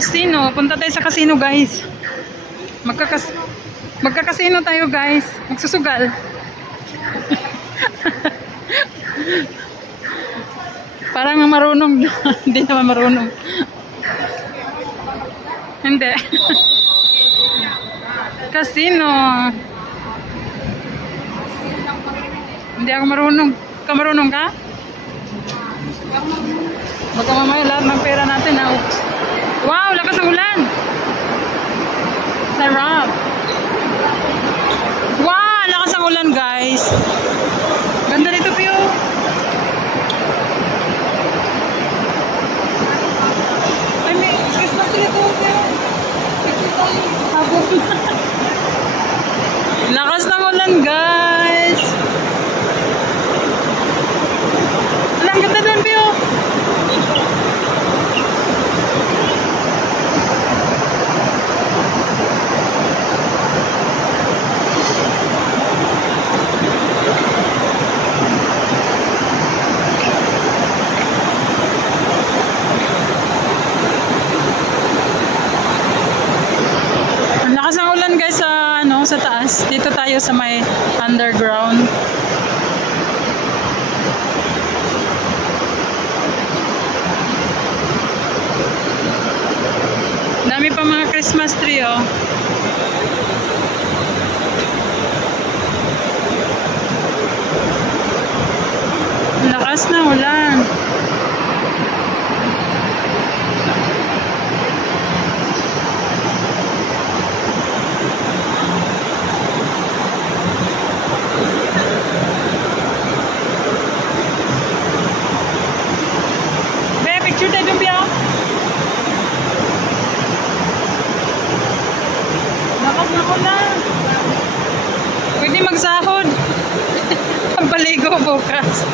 Casino. Punta tayo sa casino, guys. Magkakasino tayo, guys. Magsusugal. Parang marunong. Hindi naman marunong. Hindi. Casino. Hindi ako marunong. Ka marunong ka? Baka mamaya lahat ng pera natin na oops. Wow, lakas ng ulan. Sarap. Wow, lakas ng ulan, guys. Ganda nito, Pio. Ay, may Christmas tree ito, Pio. Lakas ng ulan, guys. Ang ganda doon, Pio. Ang lakas ng ulan, guys, sa taas. Dito tayo sa may underground. Dami pa mga Christmas tree, oh. Lakas na ulan. Be, picture tayo dun, Pia. Lakas na ulan. Pwede magsahod. Pampaligo bukas.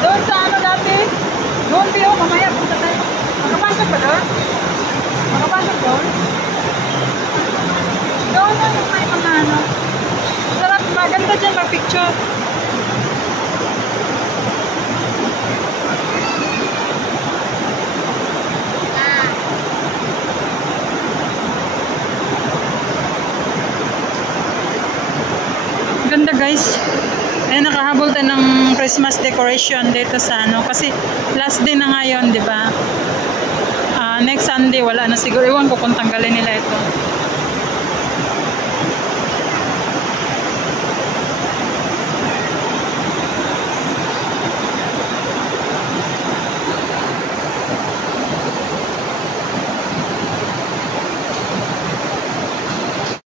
Doon sa ano dati? Doon, Pio, mamaya punta tayo. Makapasok ba doon? Makapasok doon? Doon na yung may mga ano. Sarap, maganda dyan mag-picture. Ganda, guys. Ay, nakahabol tayo ng Christmas decoration dito sa ano. Kasi last day na ngayon, di ba? Next Sunday, wala na siguro. Iwan ko kung tanggalin nila ito.